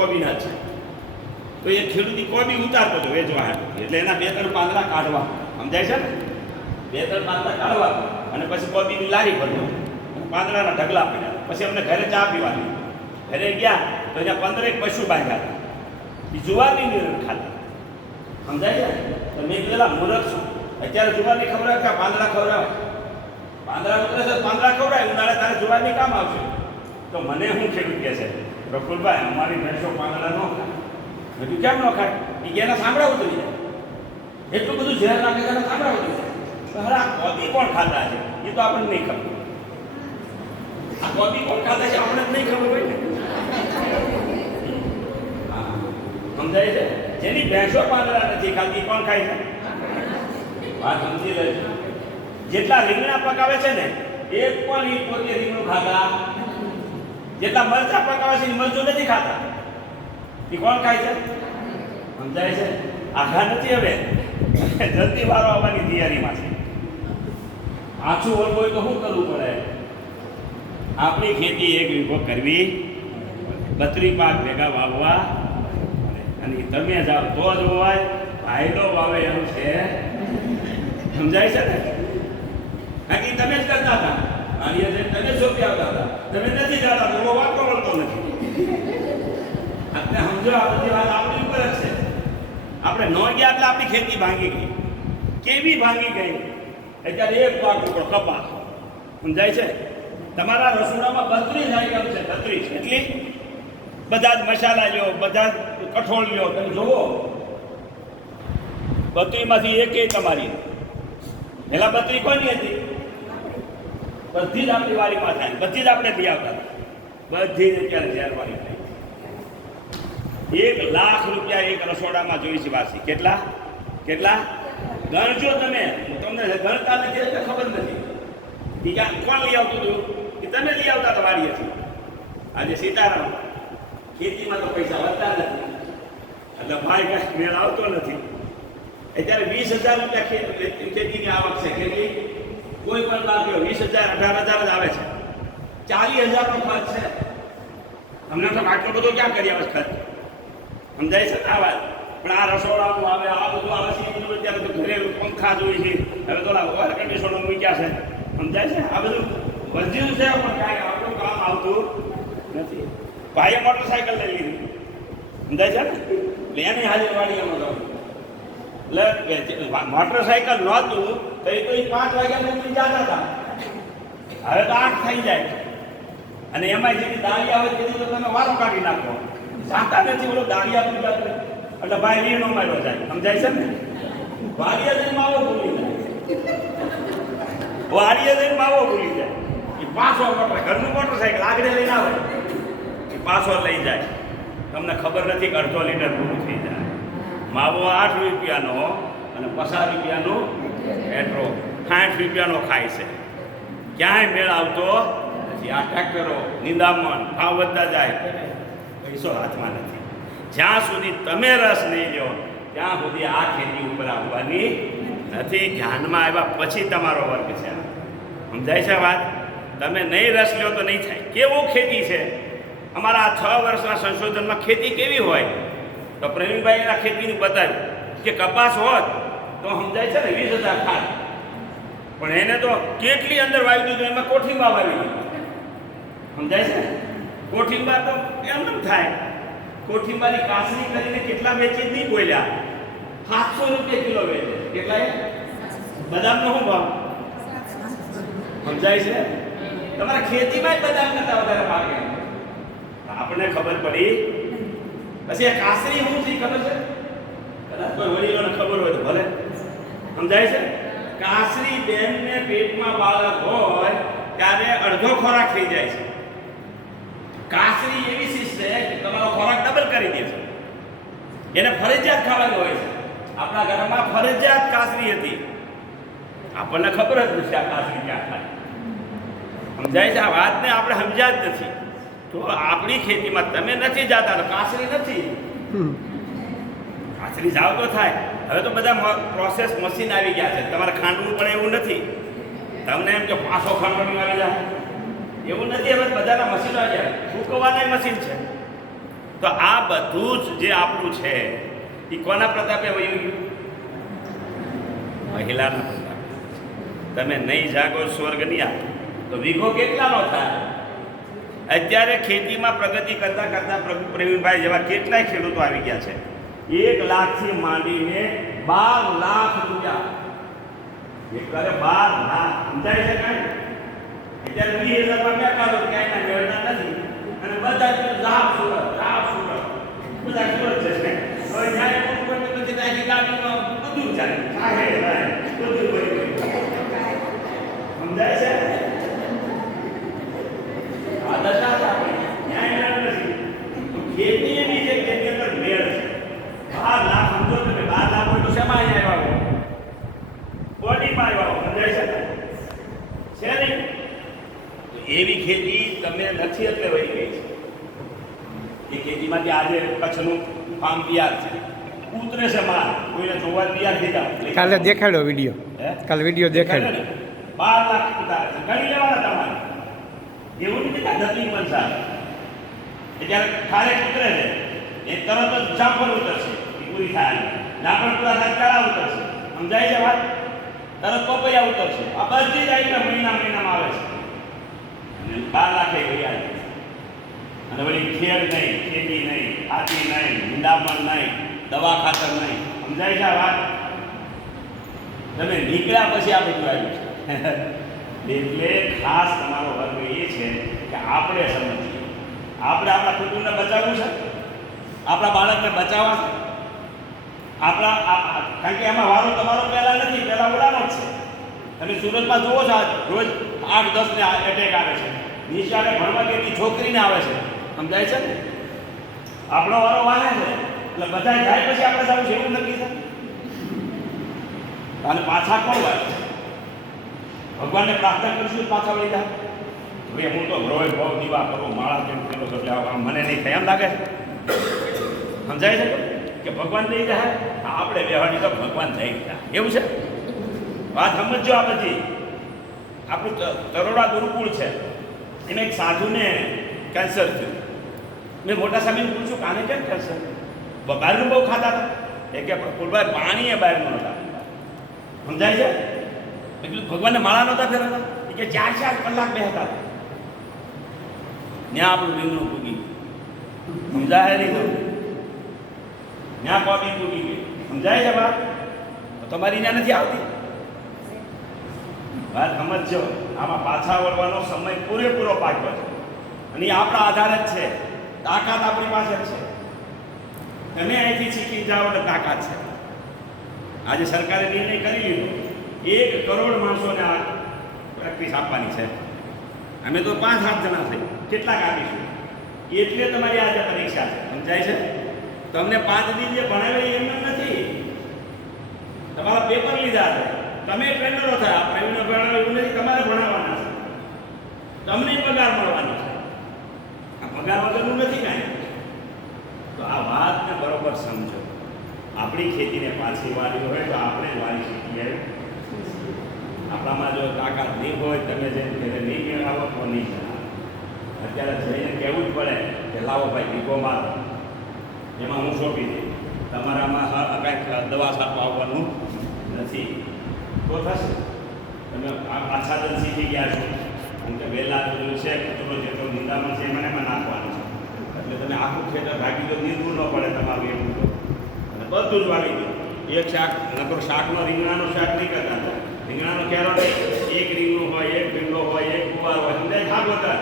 કોબીના છે. તો એ ખેડૂતી કોબી ઉતારતો હતો વેચવા હાટુ. એટલે એના 2-3 પાંદડા કાઢવા, સમજાય છે ને? 2-3 પાંદડા કાઢવા અને પછી કોબીની લારી ભરતો. પાંદડાના ઢગલા પડ્યા. પછી અમને ઘરે ચા પીવાની. ઘરે ગયા તો અહીંયા 15 પશુ બાંધ્યા હતા. એ જુવારની નીરણ ખાતા, સમજાય છે? તો મેં કીધેલા મૂર્ખ છું, અત્યારે જુવારની ખવડાવે કે પાંદડા ખવડાવે? પાંદડા ઉતરે છે, પાંદડા ખવડાવે, ઉનાળે તારે જુવારની કામ આવશે. તો મને શું ખેડૂત કહે છે, પ્રફુલભાઈ અમારી ભેંસો પાંદડા ન ખાય. મેં કેમ ન ખાય? એ કે એના સાંભળા ઉતરી જાય, એટલું બધું ઝેર નાખે કે એના સાંભળા ઉતરી જાય. તો હરા કોબી કોણ ખાતા છે એ તો આપણને નહીં ખબર. આ કોબી કોણ ખાતા છે આપણે જ નહીં ખબર હોય ને. સમજાય છે? જેની ભેંસો પાંદડા નથી ખાતી કોણ ખાય છે? વાત સમજી લેજો. જેટલા રીંગણા પકાવે છે ને એક પણ એ પોતે રીંગણું ખાતા, જેટલા મરચા પકાવે છે એ મરચું નથી ખાતા. એ કોણ ખાય છે? સમજાય છે? આઘા નથી હવે, જલ્દી વારો આવવાની તૈયારીમાં છે. આછું વળવું હોય તો શું કરવું પડે? આપણી ખેતી 1 વીઘો કરવી, 32 પાક ભેગા વાવવા, અને તમે જાઓ તો જ વવાય. ભાઈલો વાવે એમ છે, સમજાય છે ને? બાકી તમે જ કરતા હતા, મારી તમે સોંપી આવતા હતા, તમે નથી જતા તો વાપરો મળતો નથી. આપણે સમજો આ બધી વાત આપણી ઉપર જ છે. આપણે ન ગયા એટલે આપણી ખેતી ભાંગી ગઈ. કેવી ભાંગી ગઈ? અત્યારે એક પાક ઉપર કપાસ, સમજાય છે? તમારા રસોડામાં 32 આઈટમ છે, 32. એટલી બધા જ મસાલા લ્યો, બધા કઠોળ લ્યો, તમે જુઓ 32માંથી એકેય તમારી. પેલા 32 કોની હતી? બધી જ આપણી વાડીમાં થાય, બધી જ આપણે લઈ આવતા. બધી જ અત્યારે ઝેરવાળી થાય. 1 લાખ રૂપિયા એક રસોડામાં જોઈ છે વાસી. કેટલા કેટલા ગણજો તમે. તમને ગણતા નથી એટલે ખબર નથી. બીજા કોણ લઈ આવતું હતું? કે તમે લઈ આવતા હતા વાડીએથી. આજે સીતારામ ખેતીમાં તો પૈસા વધતા નથી એટલે ભાઈ કાંઈ મેળ આવતો નથી. અત્યારે 20,000 રૂપિયા ખેતીની આવક છે. કેટલી? કોઈ પણ લાગ્યો 20,000 18,000 જ આવે છે. 40,000 નો ખર્ચ છે. તમને તો આટલો બધો ક્યાં કરી આવે ખર્ચ? સમજાય છે આ વાત? પણ આ રસોડાનું આવે, આ બધું આવે છે. અત્યારે તો ઘરે પંખા જોઈ છે, હવે તો એર કન્ડિશનર મૂક્યા છે, સમજાય છે? આ બધું વધ્યું છે પણ કાંઈ આપણું કામ આવતું નથી. ભાઈએ મોટરસાયકલ લઈ લીધી, સમજાય છે ને? એટલે એની હાજર વાડીઓમાં જવું. એટલે મોટરસાયકલ નહોતું તો એ 5 વાગ્યા નોકરી જતા હતા. હવે તો 8 થઈ જાય. અને એમાં જેની દાળિયા હોય તેથી તો તમે વારો કાઢી નાખો. જાતા નથી ઓલો દાળિયા પૂજા કરે એટલે ભાઈ રીણો માર્યો જાય, સમજાય છે ને? વાડીએ જઈને માવો ભૂલી જાય, વાડીએ જઈને માવો ભૂલી જાય. એ પાછો ઘરનું મોટરસાયકલ આગળ લઈને આવે, એ પાછો લઈ જાય. તમને ખબર નથી કે 1/2 લીટર પૂરું થઈ જાય. માવો 8 રૂપિયાનો અને 50 રૂપિયાનો પેટ્રોલ 60 રૂપિયાનો ખાય છે. ક્યાંય મેળ આવતો નથી. આ ટ્રેક્ટરો નિંદામણ ભાવ વધતા જાય, પૈસો હાથમાં નથી. જ્યાં સુધી તમે રસ નહીં લો ત્યાં સુધી આ ખેતી ઉપર આવવાની નથી. ધ્યાનમાં આવ્યા પછી તમારો વર્ગ છે. સમજાય છે વાત? તમે નહીં રસ લો તો નહીં થાય. કેવું ખેતી છે અમારા 6 વર્ષના સંશોધનમાં? ખેતી કેવી હોય તો પ્રવીણભાઈ એના ખેતીનું બતાવ્યું કે કપાસ હોત તો સમજાય છે ને 20,000 થાય. પણ એને તો કેટલી અંદર વાવી દીધું, એમાં કોઠીંબા વાવી દીધું, સમજાય છે? કોઠીંબા તો એમ ન થાય. કોઠીંબાની કાસરી કરીને કેટલા વેચી નહીં બોલ્યા? 700 રૂપિયા કિલો વેચે. કેટલા? બદામનો શું ભાવ? સમજાય છે? તમારા ખેતીમાં જ બદામ કરતા વધારે પાકે. આપણને ખબર પડી. પછી આ કાસરી શું છે ખબર છે? કદાચ કોઈ વડીલોને ખબર હોય તો ભલે. સમજાય છે? કાસરી બેનને પેટમાં બાળક હોય ત્યારે અડધો ખોરાક થઈ જાય છે. કાસરી એવી ચીજ છે કે તમારો ખોરાક ડબલ કરી દે છે. એને ફરજિયાત ખાવાની હોય છે. આપણા ઘરમાં ફરજિયાત કાસરી હતી. આપણને ખબર જ નથી આ કાસરી ક્યાં ખાય. સમજાય છે? આ વાતને આપણે સમજ્યા જ નથી. તો આપણી ખેતીમાં તમે નથી જતા તો કાસરી નથી. કાસરી જાવ તો થાય. હવે તો બધા પ્રોસેસ મશીન આવી ગયા છે. તમારે ખાંડવું પડે એવું નથી. તમને એમ કે પાછો ખાંડવાની આવી જાય એવું નથી. હવે બધાના મશીનો આવી જાય. સૂકવવાના મશીન છે, તો આ બધું જ જે આપણું છે એ કોના પ્રતાપે વયું ગયું? મહિલાના પ્રતાપે. તમે નહીં જાગો સ્વર્ગ નહીં આવે તો વીઘો કેટલાનો થાય? અત્યારે ખેતીમાં પ્રગતિ કરતા કરતા પ્રવીણભાઈ જેવા કેટલાય ખેડૂતો આવી ગયા છે. 1 લાખથી માંડીને 12 લાખ રૂપિયા એકરે 12 લાખ સમજાય છે કાંઈ? અત્યારે 20,000 મેં કાઢો ક્યાંય મેળવતા નથી અને બધા લાખ સુરત બધા સુરત છે. હવે જ્યારે કોઈ નથી ત્યાંથી ગાડીમાં બધું ચાલે બધું સમજાય છે? આ દશા છે આપણી. ન્યાય નથી. તો ખેતી એવી છે કે એની અંદર મેળ છે. 12 લાખ સમજો તમે 12 લાખ હોય તો શેમાં આવ્યા હો? બોડીમાં આવ્યા હો. સમજાય છે નહીં? એવી ખેતી તમે નથી એટલે વહી ગઈ છે. એ ખેતીમાંથી આજે કચ્છનું ફાર્મ તૈયાર છે. ઉતરે છે માલ, કોઈને જોવા તૈયાર થઈ જાવ. કાલે દેખાડ્યો વિડીયો, કાલે વિડીયો દેખાડ્યો. 12 લાખ ઉતારે છે. ગણી લેવાના તમારે. એવું નથી કે ધરતી બનશે. જ્યારે ખારેક ઉતરે છે એ તરત જ જામફળ ઉતરશે. એ પૂરી થાય. જામફળ પૂરા થાય કાળા ઉતરશે. સમજાય છે વાત? તરત પપૈયા ઉતરશે. આ બધી જ આઈટમ મહિનામાં આવે છે. 12 લાખે ગયા છે. અને વળી ખેડ નહીં, ખેતી નહીં, ખાતી નહીં, નિંદામણ નહીં, દવા ખાતર નહીં. સમજાય છે આ વાત? તમે નીકળ્યા પછી આ બધું આવ્યું છે. એટલે ખાસ તમારો વર્ગ એ છે કે આપણે સમજીએ. આપણે આપણા કુટુંબને બચાવવું છે, આપણા બાળકને બચાવવા છે. કારણ કે એમાં વારો તમારો પહેલા નથી, પહેલા ઓલાનો જ છે. તમે સુરતમાં જુઓ છો રોજ 8-10 ને એટેક આવે છે. નિશાળે ભણવા ગયેલી છોકરીને આવે છે. સમજાય છે ને? આપણો વારો વાહે છે એટલે બધા જાય પછી આપણે સારું છે એવું નક્કી છે. અને પાછા કોણ વાત છે? ભગવાનને પ્રાર્થના કરીશું પાછા વળી જાય. ભાઈ હું તો રોજ બહુ દીવા કરું, માળા કેમ કરો એટલે મને નહીં થાય એમ લાગે છે. સમજાય છે કે ભગવાન નહીં જાય? આપણે બેહવાની તો ભગવાન થઈ ગયા એવું છે. વાત સમજો આ બધી. આપણું તરોડા ગુરુકુળ છે. એને એક સાધુને કેન્સર થયું. મેં મોટા સાહેબને પૂછ્યું કાને કેમ કેન્સર? બહારનું બહુ ખાતા હતા. એ કે ફૂલભાઈ પાણી એ બહારનું હતા. સમજાય છે? એટલું ભગવાનને માળા નહોતા ફેરવતા. એ કે 4-4 કલાક બેહતા હતા. ત્યાં આપણું રીંગણું પૂગી ગયું. સમજાય નહીં તો ત્યાં કોબી પૂગી ગઈ. સમજાય છે વાત? તમારી ત્યાં નથી આવતી વાત. સમજો આમાં પાછા વળવાનો સમય પૂરેપૂરો પાક્યો છે અને એ આપણા આધારે જ છે. તાકાત આપણી પાસે જ છે. તમે અહીંથી શીખી જાઓ એટલે તાકાત છે. આજે સરકારે નિર્ણય કરી લીધો 1 કરોડ માણસોને આ પ્રેક્ટિસ આપવાની છે. અમે તો 5-7 જણા થઈ. કેટલાક આપીશું? એટલે તમારી આજે પરીક્ષા છે. સમજાય છે? તમને 5 દિન જે ભણાવે એમ નથી. તમારા પેપર લીધા છે. તમે ટ્રેનરો થયા. પ્રવીણને ભણાવે એવું નથી. તમારે ભણાવવાના છે. તમને પગાર મળવાનો છે. આ પગાર વગરનું નથી કાંઈ. તો આ વાતને બરોબર સમજો. આપણી ખેતીને પાછી વાળી હોય તો આપણે જ વાળી શકીએ. આપણામાં જો તાકાત નહીં હોય, તમે જેમ ઘરે નહીં મેળવો તો નહીં જણાવો. અત્યારે જઈને કહેવું જ પડે કે લાવો ભાઈ વીઘો મારો, એમાં હું સોંપી દઉં. તમારામાં કાંઈક દવા છાંટવા આવવાનું નથી તો થશે. તમે આ સાધન શીખી ગયા છો. કેમ કે વહેલા જોયું છે કચરો જેટલો નિંદામાં છે મને એમાં નાખવાનું છે. એટલે તમે આખું ખેતર ભાગી દો, નીંદવું ન પડે તમારું એવું તો. અને બધું જ વાળી દો. એક શાક નકરો શાકનો રીંગણાનો શાક નહીં કરતા. રીંગણાનો કેરો નહીં. એક રીંગણું હોય, એક ભીંડો હોય, એક કુવાર હોય. સમજાય? ખાવ બધા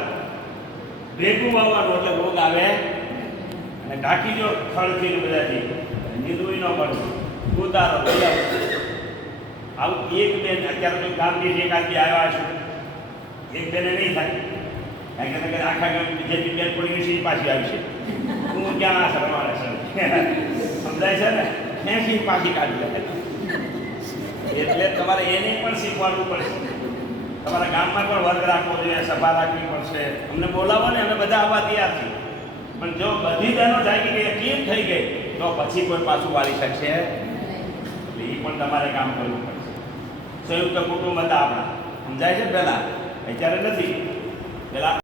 ભેગું વાવવાનું એટલે રોગ આવે અને ઢાંકી દો ખડથી બધાથી. નીંદવું ન પડવું. ઉતારો આવું 1 બેન અત્યારે તો ગામથી એક આદમી આવ્યા છે. 1 બેને નહીં થાય. કારણ કે આખા ગામ જેટલી બેન પડી છે એ પાછી આવી છે. હું ક્યાં આ સરવાળે છે. સમજાય છે ને? ક્યાંથી પાછી કાઢી લે. એટલે તમારે એને પણ શીખવાડવું પડશે. તમારા ગામમાં પણ વર્ગ રાખવો જોઈએ, સભા રાખવી પડશે. અમને બોલાવો ને, અમે બધા આવવા તૈયાર છીએ. પણ જો બધી બહેનો જાગી ગઈ, કેમ થઈ ગઈ, તો પછી કોઈ પાછું વાળી શકશે. એટલે એ પણ તમારે કામ કરવું પડશે. સંયુક્ત કુટુંબ હતા આપણા. સમજાય છે? પહેલાં અત્યારે નથી. પહેલાં